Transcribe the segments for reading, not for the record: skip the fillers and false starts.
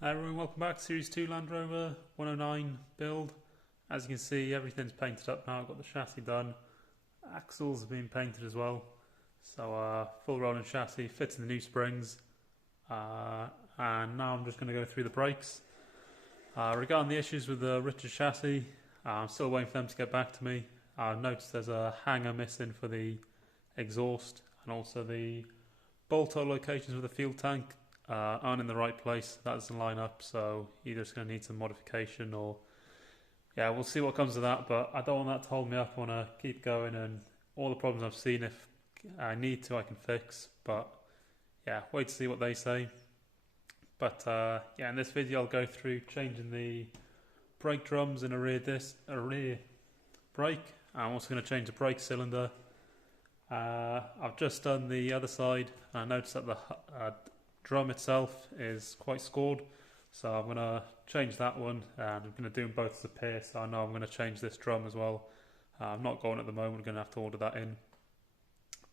Hi everyone, welcome back. Series 2 Land Rover 109 build. As you can see, everything's painted up now. I've got the chassis done. Axles have been painted as well. So full rolling chassis, fits in the new springs. And now I'm just going to go through the brakes. Regarding the issues with the Richard chassis, I'm still waiting for them to get back to me. I've noticed there's a hanger missing for the exhaust, and also the bolt hole locations for the fuel tank aren't in the right place. That doesn't line up, so either it's going to need some modification, or yeah, we'll see what comes of that. But I don't want that to hold me up. I want to keep going, and all the problems I've seen, if I need to, I can fix. But yeah, wait to see what they say. But yeah, in this video I'll go through changing the brake drums and a rear brake. I'm also going to change the brake cylinder. I've just done the other side, and I noticed that the drum itself is quite scored, so I'm going to change that one, and I'm going to do them both as a pair. So I know I'm going to change this drum as well. I'm not going at the moment, I'm going to have to order that in.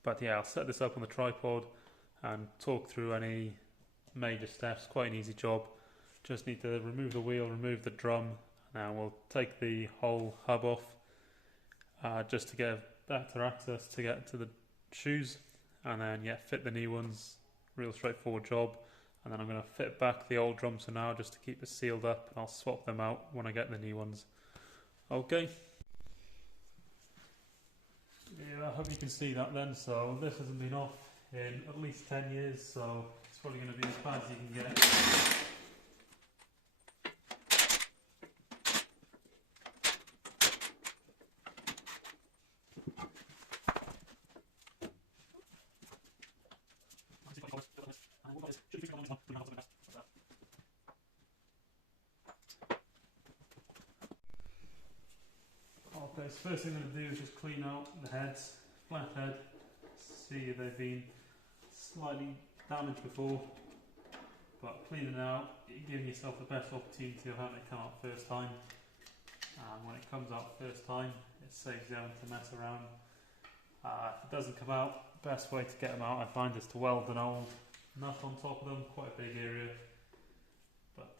But yeah, I'll set this up on the tripod and talk through any major steps. Quite an easy job. Just need to remove the wheel, remove the drum. Now we'll take the whole hub off just to get better access to get to the shoes, and then yeah, fit the new ones. Real straightforward job. And then I'm going to fit back the old drums for now, just to keep it sealed up, and I'll swap them out when I get the new ones. Okay. Yeah, I hope you can see that then. So this hasn't been off in at least 10 years, so it's probably going to be as bad as you can get. Okay, so first thing I'm going to do is just clean out the heads, flat head, see if they've been slightly damaged before, but cleaning out, giving yourself the best opportunity of having it come out first time. And when it comes out first time, it saves you having to mess around. If it doesn't come out, the best way to get them out I find is to weld an old nut on top of them, quite a big area. But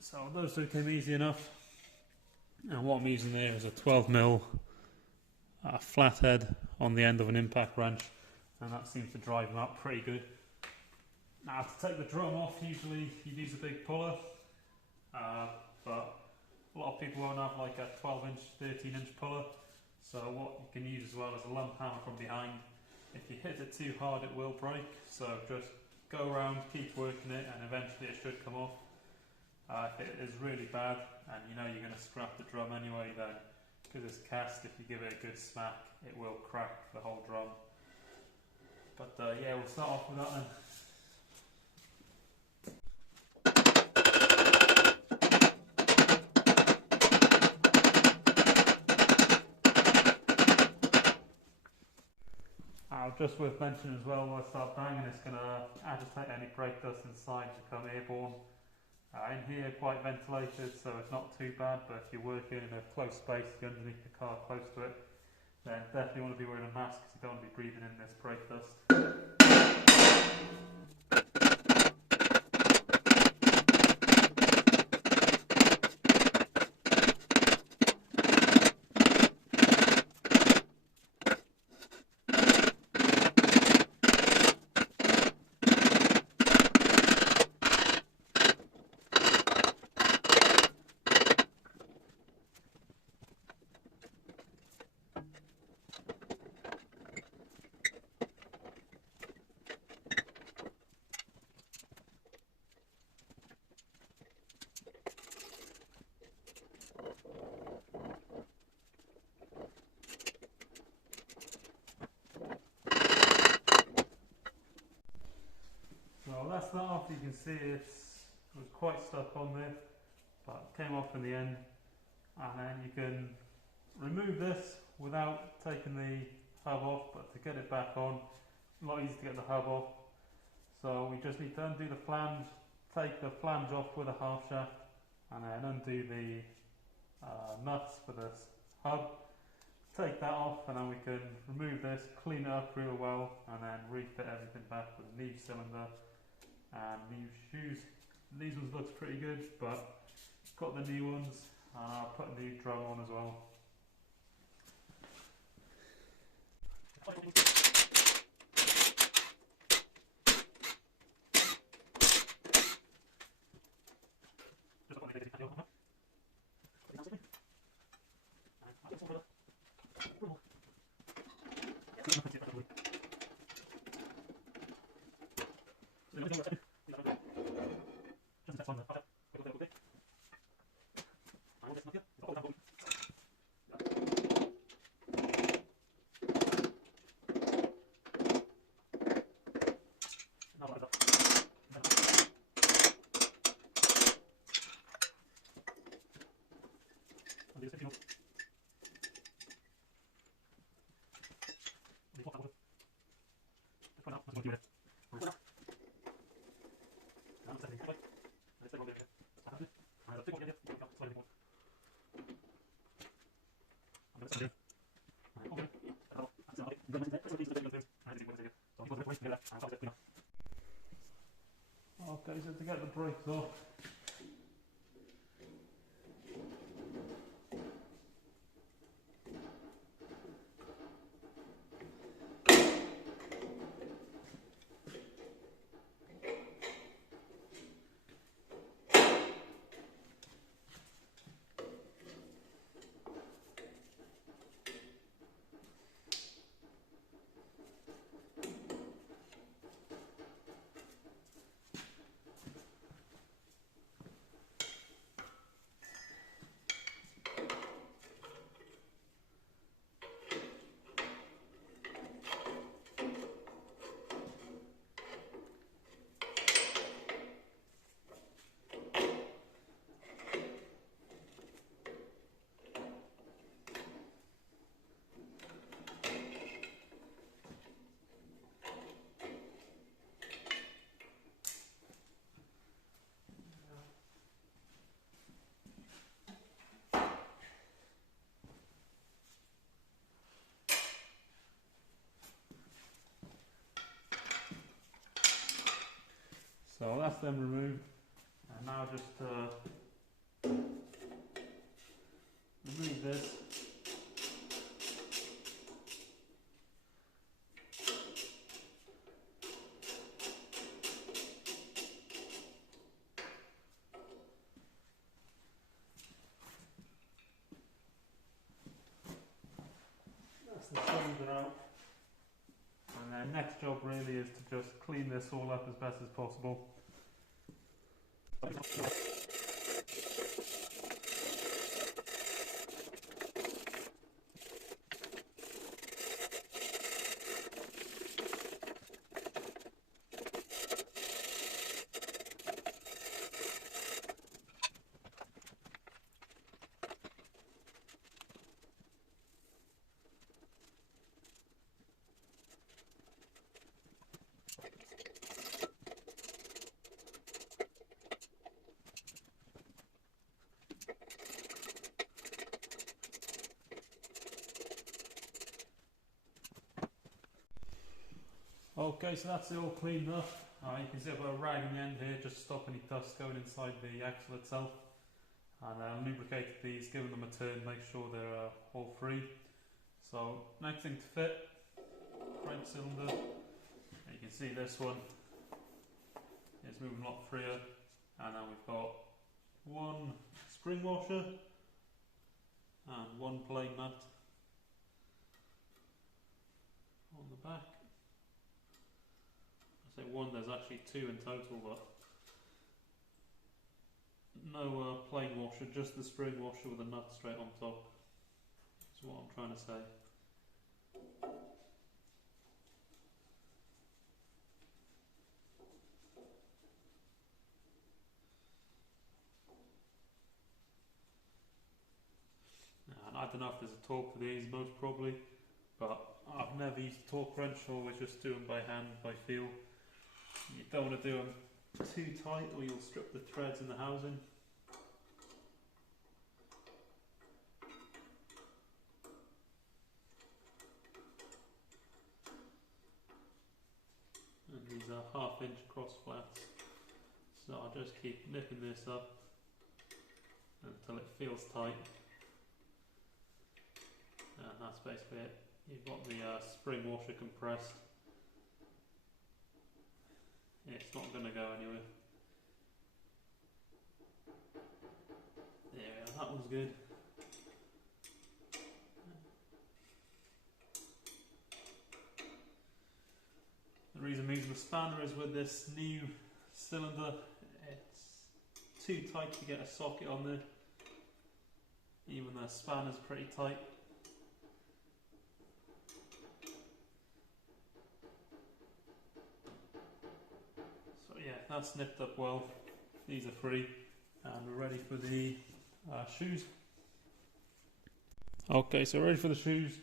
so those two came easy enough. And what I'm using there is a 12mm flathead on the end of an impact wrench, and that seems to drive them out pretty good. Now to take the drum off, usually you'd use a big puller, but a lot of people won't have like a 12-inch, 13-inch puller. So what you can use as well is a lump hammer from behind. If you hit it too hard, it will break, so just go around, keep working it, and eventually it should come off. If it is really bad and you know you're going to scrap the drum anyway, then because it's cast, if you give it a good smack, it will crack the whole drum. But yeah, we'll start off with that then. Just worth mentioning as well, when I start banging, it's going to agitate any brake dust inside to become airborne. In here, quite ventilated, so it's not too bad, but if you're working in a close space, if you're underneath the car close to it, then definitely want to be wearing a mask because you don't want to be breathing in this brake dust. So that's that off. You can see it was quite stuck on there, but it came off in the end. And then you can remove this without taking the hub off, but to get it back on, a lot easier to get the hub off. So we just need to undo the flange, take the flange off with a half shaft, and then undo the nuts for this hub. Take that off and then we can remove this, clean it up real well, and then refit everything back with a new cylinder and new shoes. These ones looks pretty good, but got the new ones and I'll put a new drum on as well. Okay, so to get the brakes off, so that's them removed, and now just remove this. That's the cylinder out. And then next job really is to just clean this all up as best as possible. Okay, so that's it all cleaned up. You can see I've got a rag in the end here just to stop any dust going inside the axle itself. And lubricated these, given them a turn, make sure they're all free. So next thing to fit, crank cylinder. You can see this one is moving a lot freer. And then we've got one spring washer and one plain nut on the back. I say one, there's actually two in total, but no plain washer, just the spring washer with a nut straight on top. That's what I'm trying to say. And I don't know if there's a torque for these, most probably, but I've never used a torque wrench, always just do them by hand, by feel. You don't want to do them too tight or you'll strip the threads in the housing. 1/2 inch cross flats. So I'll just keep nipping this up until it feels tight. And that's basically it. You've got the spring washer compressed. It's not going to go anywhere. There we go, that one's good. The reason I'm using the spanner is with this new cylinder, it's too tight to get a socket on there. Even the spanner's pretty tight. So yeah, that's nipped up well. These are free, and we're ready for the shoes. Okay, so ready for the shoes.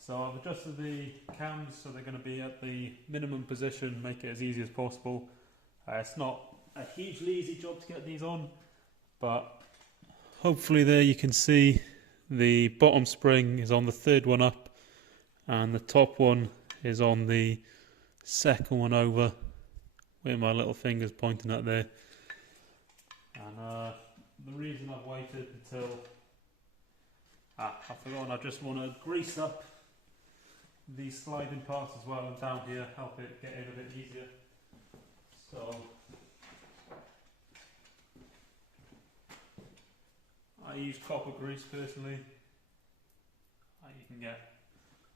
So I've adjusted the cams so they're going to be at the minimum position, make it as easy as possible. It's not a hugely easy job to get these on, but hopefully there you can see the bottom spring is on the third one up and the top one is on the second one over, where my little finger's pointing at there. And the reason I've waited until I've forgotten, I just want to grease up these sliding parts as well, and down here help it get in a bit easier. So I use copper grease personally. You can get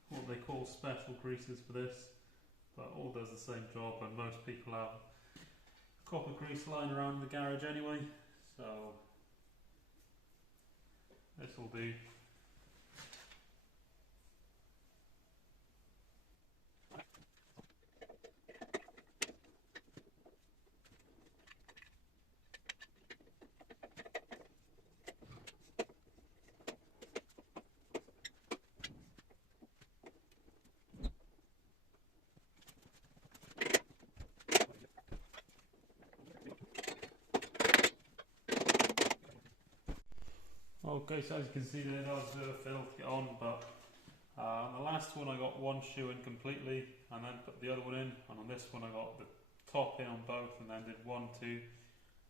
what they call special greases for this, but all does the same job, and most people have copper grease lying around the garage anyway, so this will do. Okay, so as you can see there, that was a bit of a fill to get on, but on the last one I got one shoe in completely and then put the other one in, and on this one I got the top in on both and then did 1, 2.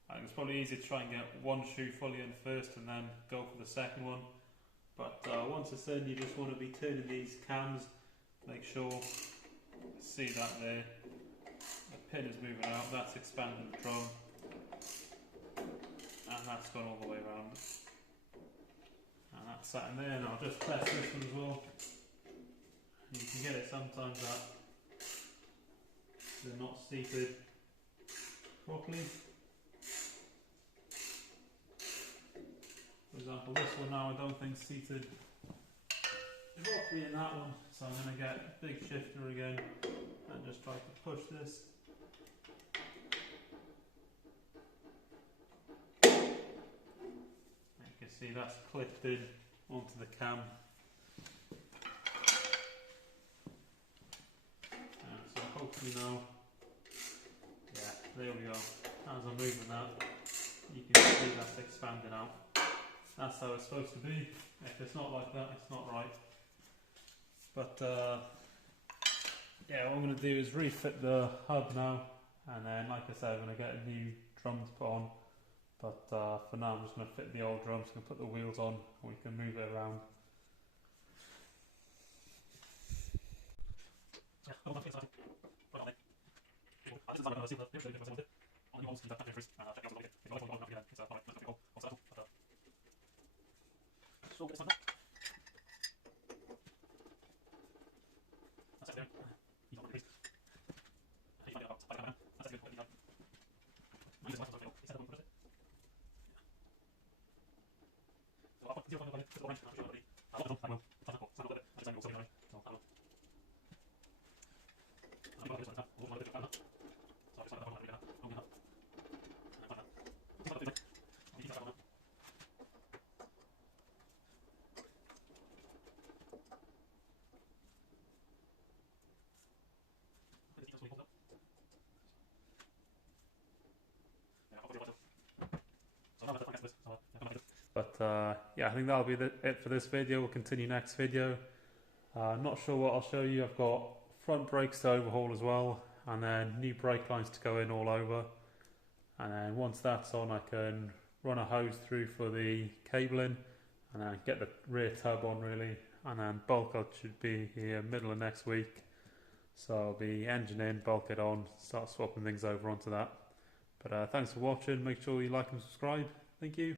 I think it's probably easier to try and get one shoe fully in first and then go for the second one, but once it's in you just want to be turning these cams, make sure, see that there, the pin is moving out, that's expanding the drum, and that's gone all the way around. And that's sat in there, and I'll just test this one as well. And you can get it sometimes that they're not seated properly. For example, this one now I don't think seated properly in that one, so I'm going to get a big shifter again and just try to push this. You can see that's clipped in onto the cam. So hopefully now, yeah, there we go. As I'm moving that, you can see that's expanding out. That's how it's supposed to be. If it's not like that, it's not right. But yeah, what I'm going to do is refit the hub now, and then like I said, I'm going to get a new drum to put on. But for now I'm just going to fit the old drums, going to put the wheels on and we can move it around. But yeah, I think that'll be it for this video. We'll continue next video. Not sure what I'll show you. I've got front brakes to overhaul as well, and then new brake lines to go in all over. And then once that's on, I can run a hose through for the cabling and then get the rear tub on really. And then bulkhead should be here middle of next week. So I'll be engine in, bulkhead on, start swapping things over onto that. But thanks for watching, make sure you like and subscribe. Thank you.